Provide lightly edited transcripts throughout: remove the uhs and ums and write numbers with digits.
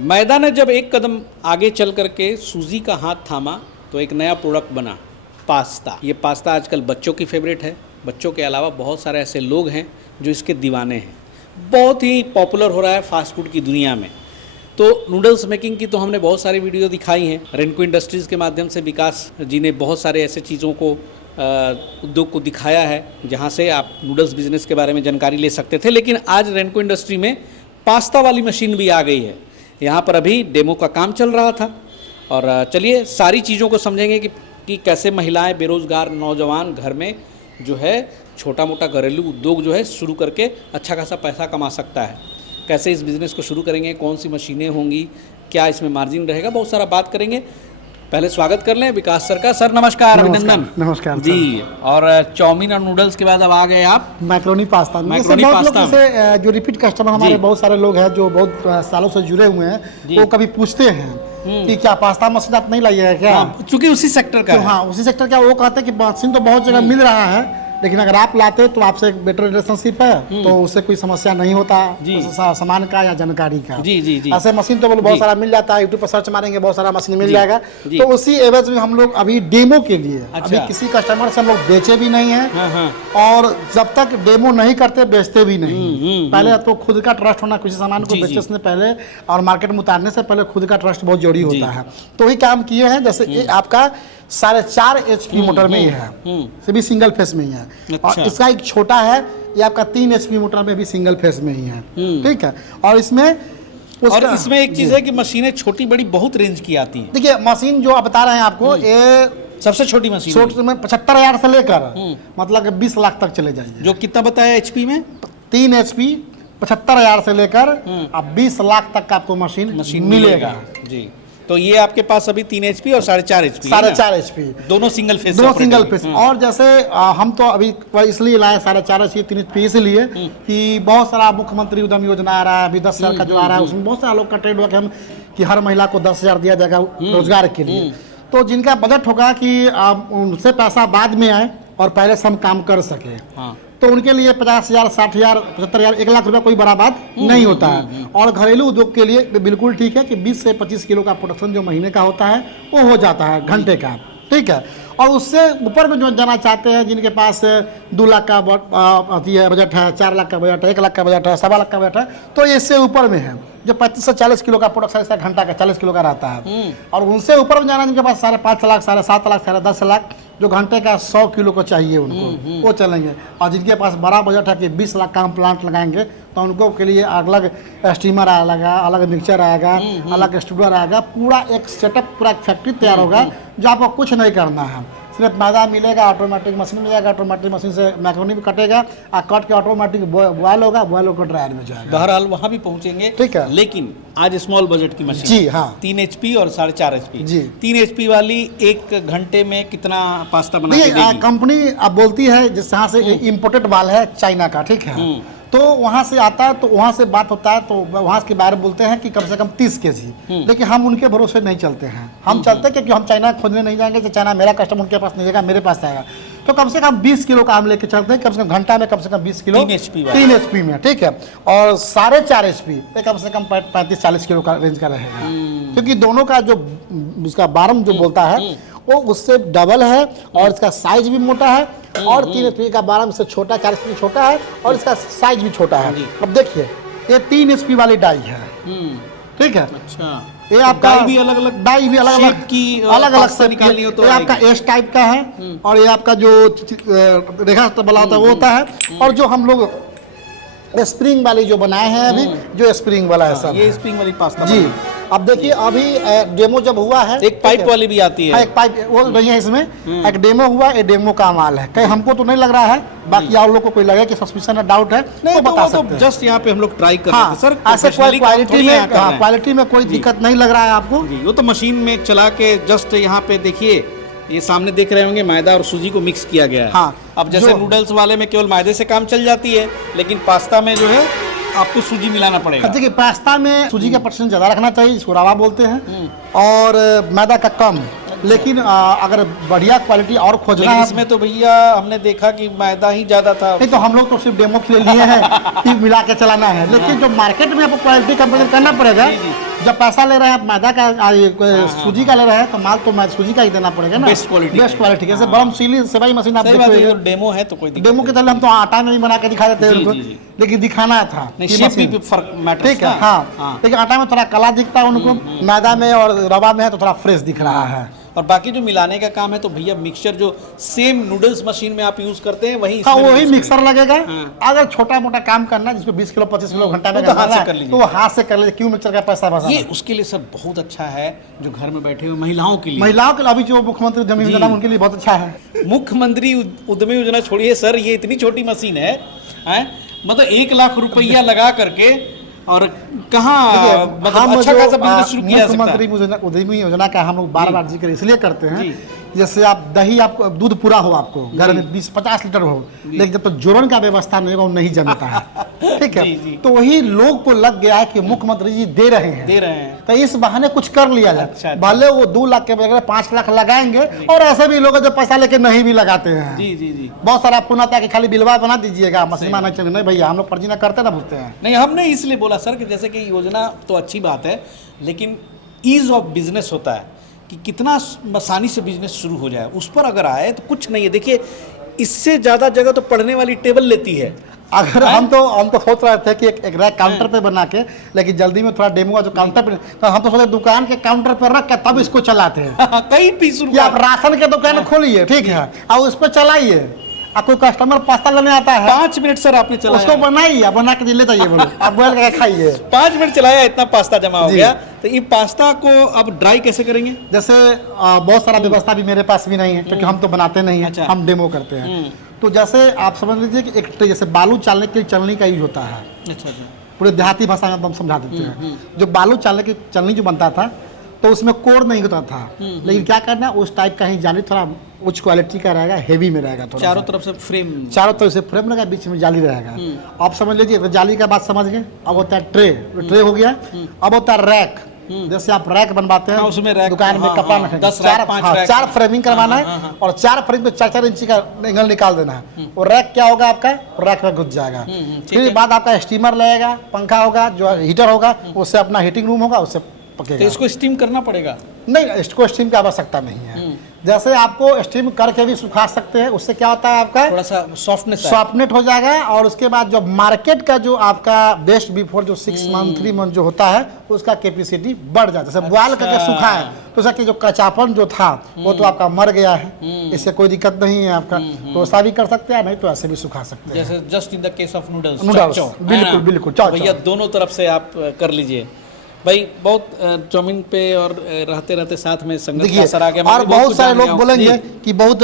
मैदा ने जब एक कदम आगे चल करके सूजी का हाथ थामा तो एक नया प्रोडक्ट बना पास्ता। ये पास्ता आजकल बच्चों की फेवरेट है। बच्चों के अलावा बहुत सारे ऐसे लोग हैं जो इसके दीवाने हैं। बहुत ही पॉपुलर हो रहा है फास्ट फूड की दुनिया में। तो नूडल्स मेकिंग की तो हमने बहुत सारी वीडियो दिखाई हैं। रेनको इंडस्ट्रीज़ के माध्यम से विकास जी ने बहुत सारे ऐसे चीज़ों को उद्योग को दिखाया है जहाँ से आप नूडल्स बिजनेस के बारे में जानकारी ले सकते थे। लेकिन आज रेनको इंडस्ट्री में पास्ता वाली मशीन भी आ गई है। यहाँ पर अभी डेमो का काम चल रहा था और चलिए सारी चीज़ों को समझेंगे कि कैसे महिलाएं, बेरोज़गार नौजवान घर में जो है छोटा मोटा घरेलू उद्योग जो है शुरू करके अच्छा खासा पैसा कमा सकता है। कैसे इस बिज़नेस को शुरू करेंगे, कौन सी मशीनें होंगी, क्या इसमें मार्जिन रहेगा, बहुत सारा बात करेंगे। पहले स्वागत कर लें विकास सर का। सर नमस्कार। अभिनंदन। नमस्कार जी। और चाउमीन और नूडल्स के बाद अब आ गए आप मैक्रोनी पास्ता। मैक्रोनी पास्ता से जो रिपीट कस्टमर हमारे बहुत सारे लोग हैं जो बहुत सालों से जुड़े हुए हैं, वो कभी पूछते हैं कि क्या पास्ता मशीन आप नहीं लाइए क्या? हाँ, चूंकि उसी सेक्टर का तो हाँ, उसी सेक्टर का। वो कहते हैं कि मशीन तो बहुत जगह मिल रहा है, लेकिन अगर आप लाते तो आपसे एक बेटर रिलेशनशिप है तो उससे कोई समस्या नहीं होता सामान का या जानकारी का। जी जी जी। ऐसे मशीन तो बहुत सारा मिल जाता है, यूट्यूब पर सर्च मारेंगे बहुत सारा मशीन मिल जाएगा। तो उसी एवज में हम लोग अभी डेमो के लिए अभी किसी कस्टमर से हम लोग बेचे भी नहीं है और जब तक डेमो नहीं करते बेचते भी नहीं। पहले तो खुद का ट्रस्ट होना, किसी सामान को बेचने से पहले और मार्केट में उतारने से पहले खुद का ट्रस्ट बहुत जरूरी होता है। तो वही काम किए हैं। जैसे आपका 4.5 HP मोटर में ही है, ये भी सिंगल फेस में ही है। अच्छा। और इसका एक छोटा है, ये आपका 3 HP मोटर में भी सिंगल फेस में ही है। ठीक है। और इसमें एक चीज है कि मशीनें छोटी बड़ी बहुत रेंज की आती हैं। देखिए मशीन जो आप बता रहे हैं आपको, ये सबसे छोटी मशीन में 75,000 से लेकर मतलब 20 लाख तक चले जाएंगे। जो कितना बताया HP में? 3 HP 75,000 से लेकर अब 20 लाख तक का आपको मशीन मिलेगा। जी। तो ये आपके पास अभी 3 HP और 4.5 HP। 4.5 HP दोनों सिंगल फेस। दो सिंगल फेस। और जैसे हम तो अभी इसलिए लाए 4.5 HP 3 HP इसलिए कि बहुत सारा मुख्यमंत्री उद्यम योजना आ रहा है, अभी 10,000 का जो आ रहा है उसमें बहुत सारा लोग का ट्रेड हुआ कि हर महिला को 10,000 दिया जाएगा रोजगार के लिए। तो जिनका बजट होगा कि उनसे पैसा बाद में आए और पहले से हम काम कर सके, तो उनके लिए 50,000, 60,000, 75,000, 1 लाख रुपया कोई बड़ा बात नहीं होता है। और घरेलू उद्योग के लिए बिल्कुल ठीक है कि 20 से 25 किलो का प्रोडक्शन जो महीने का होता है वो हो जाता है घंटे का। ठीक है। और उससे ऊपर में जो जाना चाहते हैं, जिनके पास 2 लाख का बजट है, 4 लाख का बजट है, 1 लाख का बजट है, 1.25 लाख का बजट है, तो इससे ऊपर में है जो 35 से 40 किलो का प्रोडक्शन ऐसा घंटा का 40 किलो का रहता है। और उनसे ऊपर में जाना जिनके पास 5.5 लाख, 7.5 लाख, 10.5 लाख, जो घंटे का 100 किलो को चाहिए उनको, वो चलेंगे। और जिनके पास बड़ा बजट है कि 20 लाख का हम प्लांट लगाएंगे तो उनको के लिए अलग स्टीमर आएगा, अलग मिक्सचर आएगा, अलग एक्सट्रूडर आएगा, पूरा एक सेटअप, पूरा एक फैक्ट्री तैयार होगा जो आपको कुछ नहीं करना है। सिर्फ मैदा मिलेगा, ऑटोमेटिक मशीन मिल जाएगा, ऑटोमेटिक मशीन से मैक्रोनी भी कटेगा और कट के ऑटोमेटिक बॉयल होगा, बॉयल होकर ड्रायर में जाएगा। बहरहाल वहाँ भी पहुँचेंगे। ठीक है। लेकिन आज स्मॉल बजट की मशीन। जी हाँ। 3 HP और 4.5 HP। जी। 3 HP वाली 1 घंटे में कितना पास्ता बना के देगी? कंपनी अब बोलती है जिस यहाँ से इम्पोर्टेड माल है चाइना का, ठीक है, तो वहाँ से आता है, तो वहाँ से बात होता है, तो वहाँ के बारे में बोलते हैं कि कम से कम 30 kg। लेकिन हम उनके भरोसे नहीं चलते हैं। हम चलते क्योंकि हम चाइना खोजने नहीं जाएंगे कि चाइना मेरा कस्टमर उनके पास नहीं जाएगा, मेरे पास आएगा। तो कम से कम 20 किलो का हम लेके चलते हैं, कम से कम घंटा में कम से कम 20 किलो 3 HP में। ठीक है। और 4.5 HP कम से कम 35-40 किलो का रेंज का रहेगा, क्योंकि दोनों का जो उसका बारम जो बोलता है वो उससे डबल है और इसका साइज भी मोटा है। और 3 HP का 12 से छोटा, 4 HP छोटा है और इसका साइज भी छोटा है। अब देखिए ये 3 HP वाली डाई है। ठीक है। अच्छा। ये आपका डाई भी अलग अलग की अलग से निकालनी हो तो ये आपका एस टाइप का है और ये आपका जो रेखा बना होता है वो होता है। और जो हम लोग स्प्रिंग वाली जो बनाए हैं अभी, जो स्प्रिंग वाला है सब, ये स्प्रिंग वाली पास्ता जी। अब देखिए अभी डेमो जब हुआ है, एक पाइप वाली भी आती है। एक पाइप वो नहीं है इसमें, एक डेमो हुआ, ये डेमो का माल है। कहीं हमको तो नहीं लग रहा है, बाकी आप लोग को कोई लगे कि सस्पिशन है, डाउट है तो बता सकते हैं। जस्ट यहाँ पे हम लोग ट्राई कर रहे थे सर। ऐसे कोई क्वालिटी में कोई दिक्कत नहीं लग रहा है आपको? वो तो मशीन में चला के जस्ट यहाँ पे देखिए, ये सामने देख रहे होंगे मैदा और सूजी को मिक्स किया गया है। हाँ। अब जैसे नूडल्स वाले में केवल मैदे से काम चल जाती है, लेकिन पास्ता में जो है आपको सूजी मिलाना पड़ेगा। देखिए पास्ता में सूजी का परसेंट ज़्यादा रखना चाहिए, इसको रवा बोलते हैं, और मैदा का कम। लेकिन अगर बढ़िया क्वालिटी और खोजना है, इसमें तो भैया हमने देखा कि मैदा ही ज़्यादा था। नहीं तो हम लोग तो सिर्फ डेमो के लिए लिए हैं कि मिला के चलाना है। लेकिन जो मार्केट में आपको क्वालिटी कंपेयर करना पड़ेगा जब पैसा ले रहे हैं आप मैदा का सूजी का ले रहे हैं तो माल तो सूजी का ही देना पड़ेगा ना, बेस्ट क्वालिटी। जैसे बरम सीली सेवाई मशीन आप सही बात है, देखिए, ये तो डेमो है तो कोई दिक्कत डेमो के तरह हम तो आटा में भी बना के दिखा देते हैं जी, उनको, जी, जी। लेकिन दिखाना था नहीं, कि शेप मशीन- भी फर्क मैटर। ठीक है, हाँ, लेकिन आटा में थोड़ा काला दिखता है उनको, मैदा में और रवा में है तो थोड़ा फ्रेश दिख रहा है। और बाकी जो मिलाने का काम है तो भैया मिक्सचर जो सेम नूडल्स मशीन में आप यूज करते हैं वही हाँ, इसमें भी वही use मिक्सर लगेगा। हाँ। अगर छोटा मोटा काम करना है जिसको 20 किलो 25 किलो घंटा में तो हाथ करना से है, कर लीजिए। तो वो हाथ से कर लीजिए, क्यों मिक्सर का पैसा बचा। ये उसके लिए सर बहुत अच्छा है जो घर में बैठे हुए महिलाओं के लिए। महिलाओं के लिए अभी जो मुख्यमंत्री उद्यमी योजना है, उनके लिए बहुत अच्छा है। मुख्यमंत्री उद्यमी योजना छोड़िए सर, ये इतनी छोटी मशीन है, हैं? मतलब 1 लाख रुपया लगा करके और कहाँ मतलब हम अच्छा जो, खासा बिजनेस शुरू किया जा सकता है। मुख्यमंत्री उद्यमी योजना का हम लोग बार बार जिक्र इसलिए करते हैं, जैसे आप दही, आपको दूध पूरा हो, आपको घर में 20-50 लीटर हो, लेकिन जब तक जोड़न का व्यवस्था नहीं होगा वो नहीं जमता है। ठीक है, तो वही लोग को लग गया है कि मुख्यमंत्री जी दे रहे हैं, तो इस बहाने कुछ कर लिया जाए। अच्छा। भले वो 2 लाख के बजाय 5 लाख लगाएंगे, और ऐसे भी लोग हैं जो पैसा लेके नहीं भी लगाते हैं। जी जी जी, बहुत सारा पुण्य आता है कि खाली बिलवा बना दीजिएगा, मसीमा नहीं चले। नहीं भैया, हम लोग फर्जी ना करते ना पूछते हैं। नहीं, हमने इसलिए बोला सर कि जैसे कि योजना तो अच्छी बात है, लेकिन ईज ऑफ बिजनेस होता है कि कितना आसानी से बिजनेस शुरू हो जाए, उस पर अगर आए तो कुछ नहीं है। देखिए, इससे ज़्यादा जगह तो पढ़ने वाली टेबल लेती है। अगर हम तो सोच रहे थे कि एक रैक काउंटर पे बना के, लेकिन जल्दी में थोड़ा डेमो जो काउंटर पे, तो हम तो सोचे दुकान के काउंटर पर रख के तब इसको चलाते हैं। कई पीस कि आप राशन के दुकान खोलिए, ठीक है, और उस पर चलाइए। अब कोई कस्टमर पास्ता लेने आता है, 5 मिनट सर आपने चलाया, उसको बनाइए, बना के ले जाइए, बोलो आप बॉयल करके खाइए। 5 मिनट चलाया, इतना पास्ता जमा हो गया। तो ये पास्ता को अब ड्राई कैसे करेंगे? जैसे बहुत सारा व्यवस्था भी मेरे पास भी नहीं है, क्योंकि हम तो बनाते नहीं हैं, अच्छा। हम डेमो करते हैं। तो जैसे आप समझ लीजिए कि एक ट्रे, जैसे बालू चालने के लिए चलनी का यूज होता है, अच्छा अच्छा, पूरे देहाती भाषा में हम समझा देते हैं। जो बालू चालने की चलनी जो बनता था, तो उसमें कोर नहीं होता था, लेकिन क्या करना है, उस टाइप का ही जाली थोड़ा उच्च क्वालिटी का रहेगा, हेवी में रहेगा, थोड़ा चारों तरफ से फ्रेम, चारों तरफ से फ्रेम लगा, बीच में जाली रहेगा। आप समझ लीजिए, तो जाली का बात समझ गए। अब होता है ट्रे हो गया। अब होता है रैक, जैसे आप रैक बनवाते हैं, उसमें रैक, दुकान में कपड़ा रखेंगे, 10 रैक, 5 रैक, 4 फ्रेमिंग करवाना है, और 4 फ्रेम पे 4-4 इंची का एंगल निकाल देना है। और रैक क्या होगा आपका, रैक में घुस जाएगा। फिर बाद आपका स्टीमर लगेगा, पंखा होगा, जो हीटर होगा, उससे अपना हीटिंग रूम होगा, उससे पकेगा। तो इसको स्टीम करना पड़ेगा? नहीं, इसको स्टीम की आवश्यकता नहीं है। जैसे आपको स्टीम करके भी सुखा सकते हैं, उससे क्या होता है, आपका थोड़ा सा सॉफ्टनेट हो जाएगा। और उसके बाद जो मार्केट का जो आपका बेस्ट बिफोर जो 6 मंथ 3 मंथ जो होता है, उसका कैपेसिटी बढ़ जाता है। जैसे बॉयल करके सुखा है तो उसका जो कच्चापन जो था वो तो आपका मर गया है, इससे कोई दिक्कत नहीं है आपका। तो ऐसा भी कर सकते हैं, नहीं तो ऐसे भी सुखा सकते हैं। जैसे just in the case of noodles, बिल्कुल बिल्कुल, भैया दोनों तरफ से आप कर लीजिए भाई। बहुत चाउमीन पे और रहते रहते साथ में संगत का असर आ गया। और बहुत सारे लोग बोलेंगे कि बहुत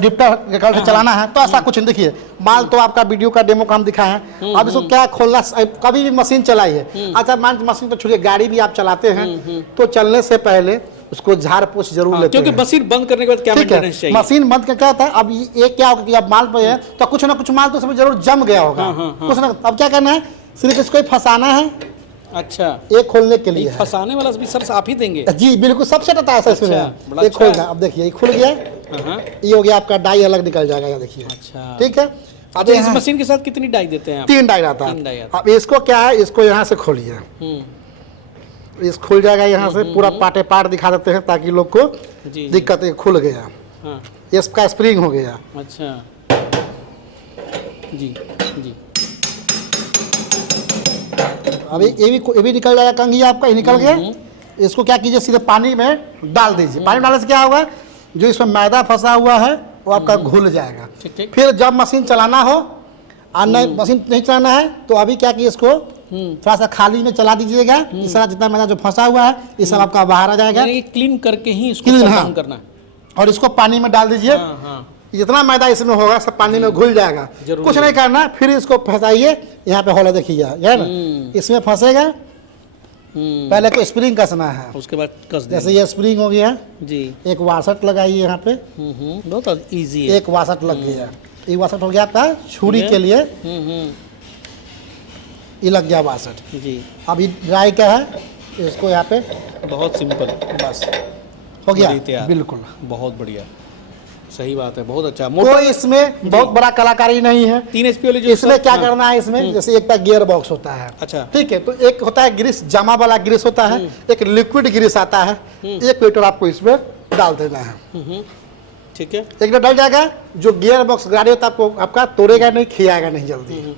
डिप्टर से चलाना है, तो ऐसा कुछ नहीं। देखिए, माल तो आपका वीडियो का डेमो काम दिखाया है। अब इसको क्या खोलना, कभी भी मशीन चलाइए। अच्छा, मान मशीन तो छोड़िए, गाड़ी भी आप चलाते हैं तो चलने से पहले उसको झाड़ पोछ जरूर लेते हैं, क्योंकि मशीन बंद करने के बाद क्या मेंटेनेंस चाहिए। मशीन बंद क्या होता है, अब ये क्या होगा कि अब माल पे है तो कुछ ना कुछ माल तो उसमें जरूर जम गया होगा, कुछ ना। अब क्या करना है, सिर्फ इसको फंसाना है। अच्छा, एक खोलने के लिए फंसाने वाला भी सर आप ही देंगे? जी बिल्कुल, सबसे पता है इसमें। एक खोलना, अब देखिए ये खुल गया, ये हो गया आपका, डाई अलग निकल जाएगा, ये देखिए। अच्छा, ठीक है। अब इस मशीन के साथ कितनी डाई देते हैं आप? 3 डाई आता है। अब इसको क्या है, इसको यहाँ से खोलिए, इस खुल जाएगा यहाँ से, पूरा पाटे पाट दिखा देते हैं ताकि लोग को दिक्कत है। खुल गया, इसका स्प्रिंग हो गया। अच्छा जी जी। अभी ये भी निकल जाएगा, कंघी आपका ये निकल गया। इसको क्या कीजिए, सीधे पानी में डाल दीजिए। पानी डालने से क्या होगा, जो इसमें मैदा फंसा हुआ है वो आपका घुल जाएगा। फिर जब मशीन चलाना हो, मशीन नहीं चलाना है, तो अभी क्या कि इसको थोड़ा सा खाली में चला दीजिएगा। इस तरह जितना मैदा जो फंसा हुआ है ये सब आपका बाहर आ जाएगा। क्लीन करके ही इसको बंद करना। और इसको पानी में डाल दीजिए, जितना मैदा इसमें होगा सब पानी में घुल जाएगा। कुछ नहीं करना, फिर इसको फंसाइए। यहाँ पे होल देखिए, है ना, इसमें फंसेगा। पहले को स्प्रिंग कसना है, उसके बाद कस देंगे। जैसे ये स्प्रिंग हो गया जी, एक वासट लगाइए यहाँ पे। बहुत इजी है। एक वासट लग गया, एक वासट हो गया आपका छुरी के लिए। ये लग गया वासट जी। अभी ड्राई का है, इसको यहाँ पे बहुत सिंपल, बस हो गया बिल्कुल, बहुत बढ़िया। सही बात है, बहुत अच्छा। मोटर कोई इसमें बहुत बड़ा कलाकारी नहीं है। 3 HP वाली जो इसमें क्या हाँ। करना है, इसमें जैसे एक गियर बॉक्स होता है, अच्छा। ठीक है, तो एक होता है ग्रीस, जमा वाला ग्रीस होता है, एक लिक्विड ग्रीस आता है, 1 लीटर आपको इसमें डाल देना है, ठीक है। 1 लीटर डल जाएगा। जो गियर बॉक्स गाड़ी होता है आपको आपका तोड़ेगा नहीं, खियाएगा नहीं जल्दी।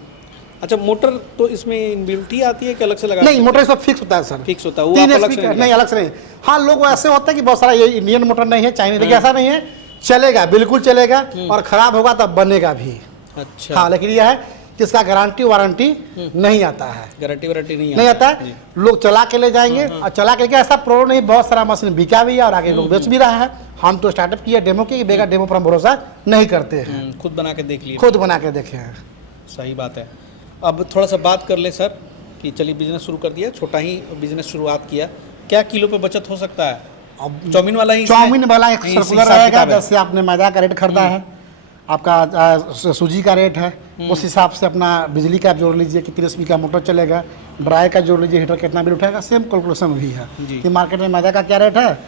अच्छा, मोटर तो इसमें इनबिल्ट ही आती है कि अलग से लगा? नहीं, मोटर सब फिक्स होता है सर, फिक्स होता है, वो 3 आप अलग HP से नहीं, अलग से नहीं। हाँ, लोग ऐसे होते हैं कि बहुत सारा ये इंडियन मोटर नहीं है, चाइनीज, लेकिन ऐसा नहीं है, चलेगा, बिल्कुल चलेगा, और खराब होगा तब बनेगा भी। अच्छा। हाँ, लेकिन यह है कि इसका गारंटी वारंटी नहीं आता है, गारंटी वारंटी नहीं आता है। लोग चला के ले जाएंगे, और चला के लेके ऐसा प्रॉब्लम नहीं, बहुत सारा मशीन बिका भी है और आगे लोग बेच भी रहा है। हम तो स्टार्टअप किया डेमो के, बेगा डेमो पर हम भरोसा नहीं करते हैं, खुद बना के देख लिए? खुद बना के देखे हैं। सही बात है। अब थोड़ा सा बात कर ले सर कि चलिए बिजनेस शुरू कर दिया, छोटा ही बिजनेस शुरुआत किया, क्या किलो पे बचत हो सकता है? अब चाउमीन वाला ही, चाउमीन वाला एक नहीं, सर्कुलर हिसाब रहेगा, किताब है। जैसे आपने मैदा का रेट खरीदा है, आपका सूजी का रेट है, उस हिसाब से अपना बिजली का जोड़ लीजिए कि 30 का मोटर चलेगा, ड्राई का जोड़ लीजिए, हीटर कितना बिल उठाएगा, सेम कैलकुलेशन भी है कि मार्केट में मैदा का क्या रेट है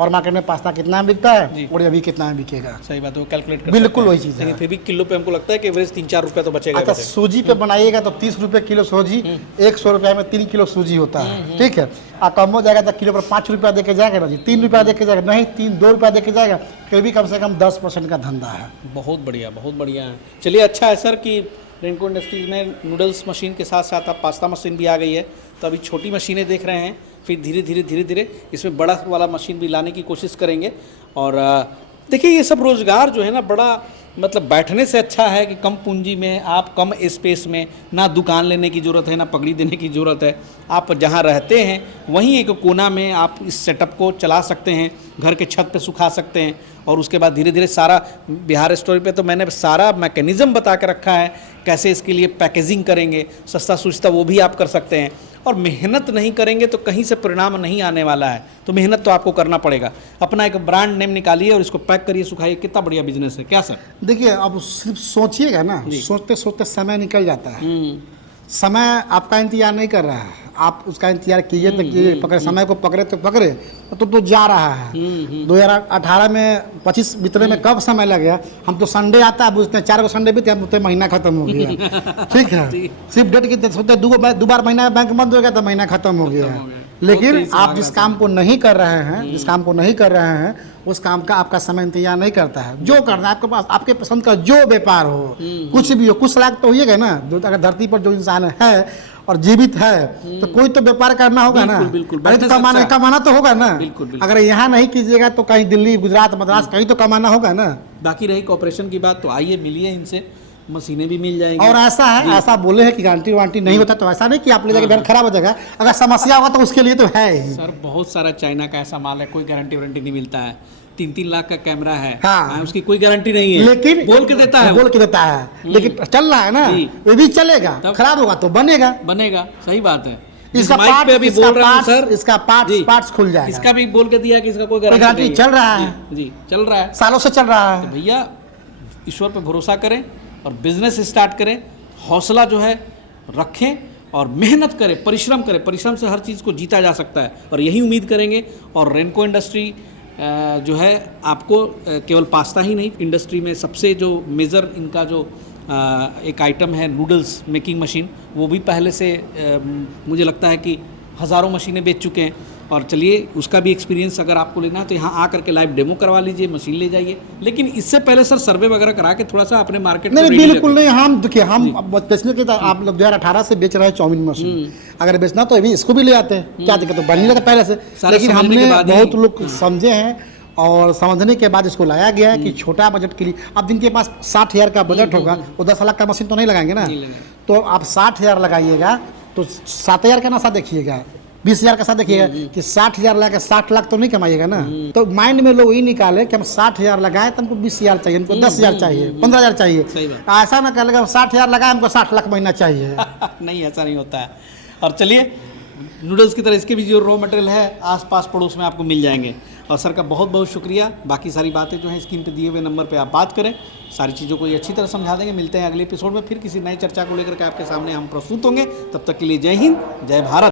और मार्केट में पास्ता कितना बिकता है और अभी कितना बिकेगा। सही बात है, वो कैलकुलेट कर बिल्कुल सकते वही हैं। चीज़ है। लेकिन फिर भी किलो पे हमको लगता है कि एवरेज 3-4 रुपये तो बचेगा। अच्छा, सूजी पे बनाइएगा तो 30 रुपये किलो सूजी, 100 रुपये में 3 किलो सूजी होता है, ठीक है। कम हो जाएगा तो किलो पर 5 रुपया दे के जाएगा ना जी, 3 रुपया दे के जाएगा, नहीं 2 रुपया दे के जाएगा, फिर भी कम से कम 10% का धंधा है। बहुत बढ़िया, बहुत बढ़िया है। चलिए, अच्छा है सर कि रेनको इंडस्ट्रीज में नूडल्स मशीन के साथ साथ अब पास्ता मशीन भी आ गई है, तो अभी छोटी मशीनें देख रहे हैं, फिर धीरे धीरे इसमें बड़ा वाला मशीन भी लाने की कोशिश करेंगे। और देखिए, ये सब रोज़गार जो है ना, बड़ा मतलब बैठने से अच्छा है कि कम पूंजी में आप कम स्पेस में, ना दुकान लेने की ज़रूरत है, ना पगड़ी देने की ज़रूरत है, आप जहाँ रहते हैं वहीं एक कोना में आप इस सेटअप को चला सकते हैं, घर के छत पे सुखा सकते हैं, और उसके बाद धीरे धीरे सारा बिहार स्टोरी पे तो मैंने सारा मैकेनिज़्म बता के रखा है, कैसे इसके लिए पैकेजिंग करेंगे, सस्ता सुस्ता वो भी आप कर सकते हैं। और मेहनत नहीं करेंगे तो कहीं से परिणाम नहीं आने वाला है, तो मेहनत तो आपको करना पड़ेगा। अपना एक ब्रांड नेम निकालिए और इसको पैक करिए, सुखाइए, कितना बढ़िया बिजनेस है। क्या सर? देखिए, अब सिर्फ सोचिएगा ना, सोचते सोचते समय निकल जाता है। समय आपका इंतजार नहीं कर रहा है, आप उसका इंतजार कीजिए तो कीजिए, पकड़े समय को पकड़े तो पकड़े, तो जा रहा है। 2018 में 25 बीतने में कब समय लग गया, हम तो संडे आता है बुझते हैं, 4 संडे बीते हम तो महीना खत्म हो गया, ठीक है। सिर्फ डेट की सोचते दो बार महीना बैंक बंद हो गया तो महीना खत्म हो गया। लेकिन आप जिस काम को नहीं कर रहे हैं, जिस काम को नहीं कर रहे हैं, उस काम का आपका समय इंतजार नहीं करता है। जो करना है आपके पास, आपके पसंद का जो व्यापार हो, कुछ भी हो, कुछ लाख तो होइएगा ना। जो अगर धरती पर जो इंसान है और जीवित है तो कोई तो व्यापार करना होगा ना, अरे तो कमाना तो होगा ना। अगर यहाँ नहीं कीजिएगा तो कहीं दिल्ली, गुजरात, मद्रास कहीं तो कमाना होगा ना। बाकी रही कॉर्पोरेशन की बात, तो आइए मिलिए इनसे, मशीनें भी मिल जाएंगी। और ऐसा है, ऐसा बोले हैं कि गारंटी वारंटी नहीं होता, तो ऐसा नहीं कि आप ले जाके बैंक खराब हो जाएगा। अगर समस्या होगा तो उसके लिए तो है ही। सर, बहुत सारा चाइना का ऐसा माल है, कोई गारंटी वारंटी नहीं मिलता है। 3-3 लाख का कैमरा है, हाँ, उसकी कोई गारंटी नहीं है, लेकिन बोल के देता है, लेकिन चल रहा है ना, वो भी चलेगा, खराब होगा तो बनेगा। सही बात है। इसका माइक पे अभी बोल रहा हूं सर, इसका पार्ट्स खुल जाएगा। इसका भी बोल के दिया कि इसका कोई गारंटी चल रहा है, जी चल रहा है, सालों से चल रहा है। तो भैया ईश्वर पे भरोसा करें और बिजनेस स्टार्ट करें, हौसला जो है रखें और मेहनत करें, परिश्रम करें। परिश्रम से हर चीज़ को जीता जा सकता है, और यही उम्मीद करेंगे। और रेनको इंडस्ट्री जो है आपको केवल पास्ता ही नहीं, इंडस्ट्री में सबसे जो मेजर इनका जो एक आइटम है नूडल्स मेकिंग मशीन, वो भी पहले से मुझे लगता है कि हज़ारों मशीनें बेच चुके हैं। और चलिए, उसका भी एक्सपीरियंस अगर आपको लेना है तो यहाँ आकर के लाइव डेमो करवा लीजिए, मशीन ले जाइए। लेकिन इससे पहले सर सर्वे वगैरह करा के थोड़ा सा अपने मार्केट नहीं, बिल्कुल नहीं। हम देखिए, हम बेचने के, आप लोग 2018 से बेच रहे हैं चाउमीन मशीन, अगर बेचना तो अभी इसको भी ले आते हैं, क्या दिक्कत, तो बन नहीं था पहले से। लेकिन हमने बहुत लोग समझे हैं और समझने के बाद इसको लाया गया है कि छोटा बजट के लिए, अब जिनके पास 60,000 का बजट होगा वो 10 लाख का मशीन तो नहीं लगाएंगे ना, तो आप 60,000 लगाइएगा तो 7,000 का नशा देखिएगा, 20,000 का साथ देखिएगा कि 60,000 लगा के 60 लाख तो नहीं कमाइएगा ना। तो माइंड में लोग यही निकाले कि हम 60,000 लगाए तो हमको 20,000 चाहिए, हमको 10,000 चाहिए, 15,000 चाहिए। ऐसा ना कर, 60,000 लगाए हमको 60 लाख महीना चाहिए। नहीं, ऐसा नहीं होता है। और चलिए, नूडल्स की तरह इसके भी जो रॉ मटेरियल है आस-पास पड़ोस में आपको मिल जाएंगे। और सर का बहुत बहुत शुक्रिया। बाकी सारी बातें जो हैं स्क्रीन पे दिए हुए नंबर पे आप बात करें, सारी चीज़ों को ये अच्छी तरह समझा देंगे। मिलते हैं अगले एपिसोड में, फिर किसी नई चर्चा को लेकर के आपके सामने हम प्रस्तुत होंगे। तब तक के लिए जय हिंद, जय भारत।